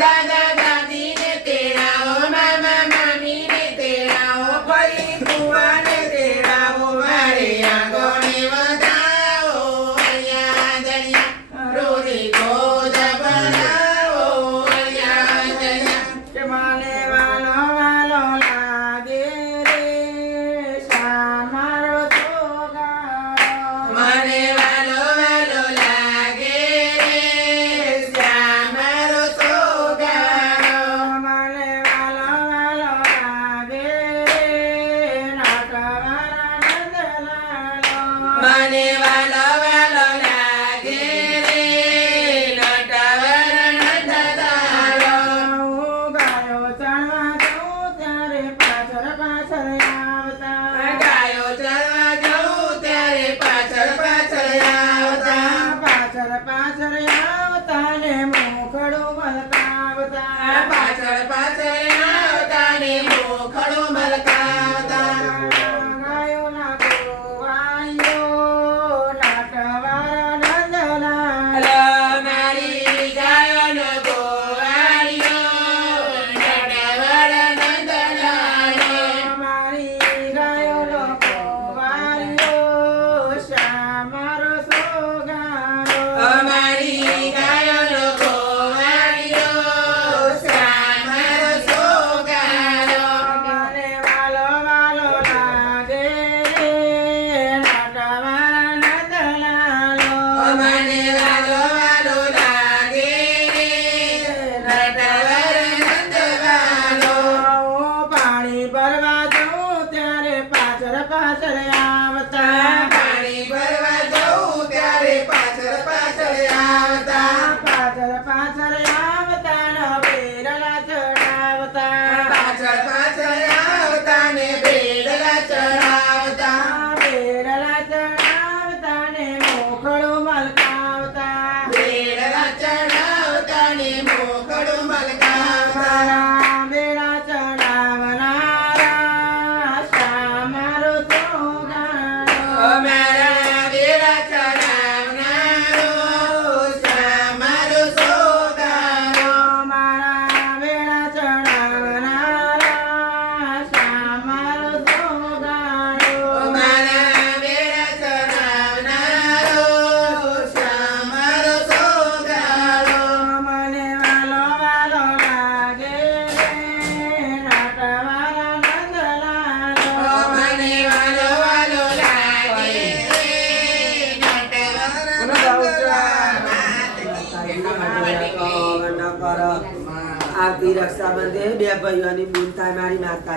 દાદા દાદી ને તેડાવો, મામા મામી ને તેડાવો, ફઈ ફુવા ને તેડાવો, મારે આંગણે વધાવો, અહીંયા દરિયા રોરી ગોદ બનાવો, અહીંયા દરિયા કે મને વાલો વાલો લાગે રે શા મારો સોગારો મને વાલો વાલો લાગે રે શ્યામ મારો સોગારો, મને વાલો વાલો લાગે રે નાટવારા નંદલાલો મને વાલો વાલો લાગે રે નટવર નંદલાલો. હું ગાયો ચણવા જાઉં ત્યારે પાછળ પાછળ આવતા ગાયો ચરવા જઉં ત્યારે પાછળ પાછળ આવતા, પાછળ પાછળ આવતા ને મોખડું મલકાવતા પાછળ પાછળ આવતા ને મોખડું મલકાવતા. ગાયોના ગોવાળીઓ નાટવારા નંદલાલ મારી ગાયોનો ગોવાળિયો નટવર નંદલાલો, મારી ગાયોનો ગોવાળીઓ શા મારો સોગારો અમારી ગાયોનો ગોવાળિયો શ્યામ મારો સોગારો. મને વાલો વાલો લાગે રે નાટવારા નંદલાલો મને વાલો વાલો લાગે રે નટવર નંદલાલો. પાણી ભરવા જાઉં ત્યારે પાછળ પાછળ આવતા પાણી ભરવા જઉં ત્યારે પાછળ પાછળ આવતા, પાછળ પાછળ આવતા ન બેરલા ચડાવતા પાછળ પાછળ આવતા ને બેડલા ચડાવતા, બેરલા ચડાવતા ને મોખડું મલકાવતા બેડલા ચડાવતા ને મોકળું મલકાવતા. મારા બેડા ચડાવનારા શા મારો સોગારો અમારા બેડા ચડાવનારો શ્યામ મારો સોગારો, મારા બેડા ચડાવનારા શા મારો સોગારો અમારા બેડા ચડાવનારો શ્યામ મારો સોગારો. મને વાલો વાલો લાગે રે નાટવારા નંદલાલો મને વાલો વાલો લાગે રે નટવર આવતી રક્ષાબંધે બે ભાઈઓની બૂન થાય મારી માતા